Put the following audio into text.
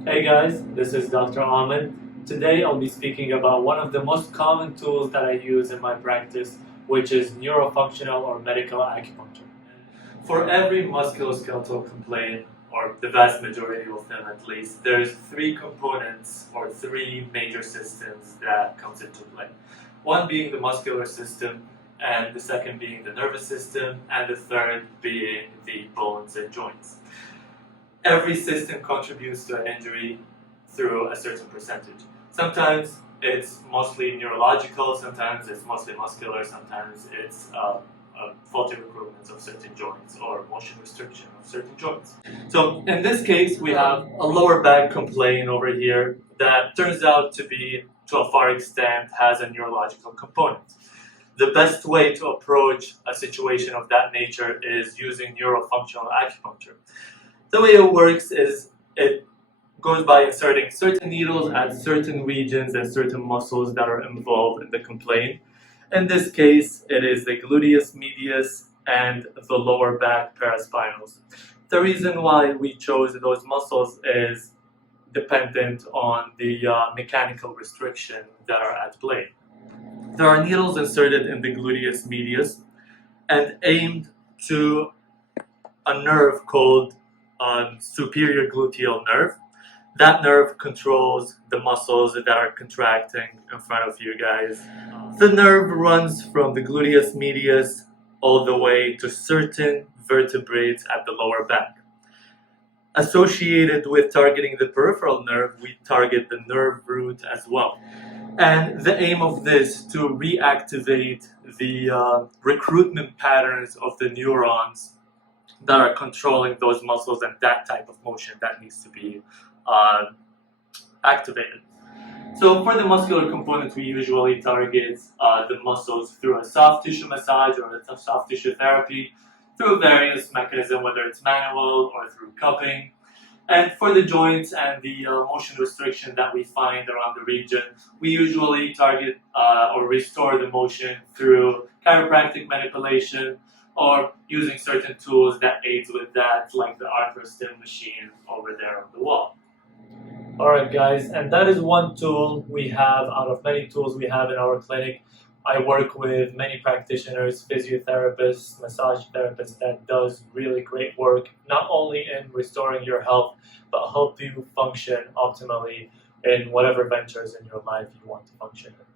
Hey guys, this is Dr. Ahmed. Today I'll be speaking about one of the most common tools that I use in my practice, which is neurofunctional or medical acupuncture. For every musculoskeletal complaint, or the vast majority of them at least, there's three components or three major systems that comes into play. One being the muscular system, and the second being the nervous system, and the third being the bones and joints. Every system contributes to an injury through a certain percentage. Sometimes it's mostly neurological, sometimes it's mostly muscular, sometimes it's faulty recruitment of certain joints or motion restriction of certain joints. So in this case, we have a lower back complaint over here that turns out to be, to a far extent, has a neurological component. The best way to approach a situation of that nature is using neurofunctional acupuncture. The way it works is it goes by inserting certain needles at certain regions and certain muscles that are involved in the complaint. In this case, it is the gluteus medius and the lower back paraspinals. The reason why we chose those muscles is dependent on the mechanical restriction that are at play. There are needles inserted in the gluteus medius and aimed to a nerve called superior gluteal nerve. That nerve controls the muscles that are contracting in front of you guys. The nerve runs from the gluteus medius all the way to certain vertebrates at the lower back. Associated with targeting the peripheral nerve, we target the nerve root as well. And the aim of this to reactivate the recruitment patterns of the neurons that are controlling those muscles and that type of motion that needs to be activated. So for the muscular components, we usually target the muscles through a soft tissue massage or a soft tissue therapy through various mechanisms, whether it's manual or through cupping. And for the joints and the motion restriction that we find around the region, we usually target or restore the motion through chiropractic manipulation or using certain tools that aids with that, like the arthro-stim machine over there on the wall. Alright guys, and that is one tool we have out of many tools we have in our clinic. I work with many practitioners, physiotherapists, massage therapists that does really great work, not only in restoring your health, but help you function optimally in whatever ventures in your life you want to function in.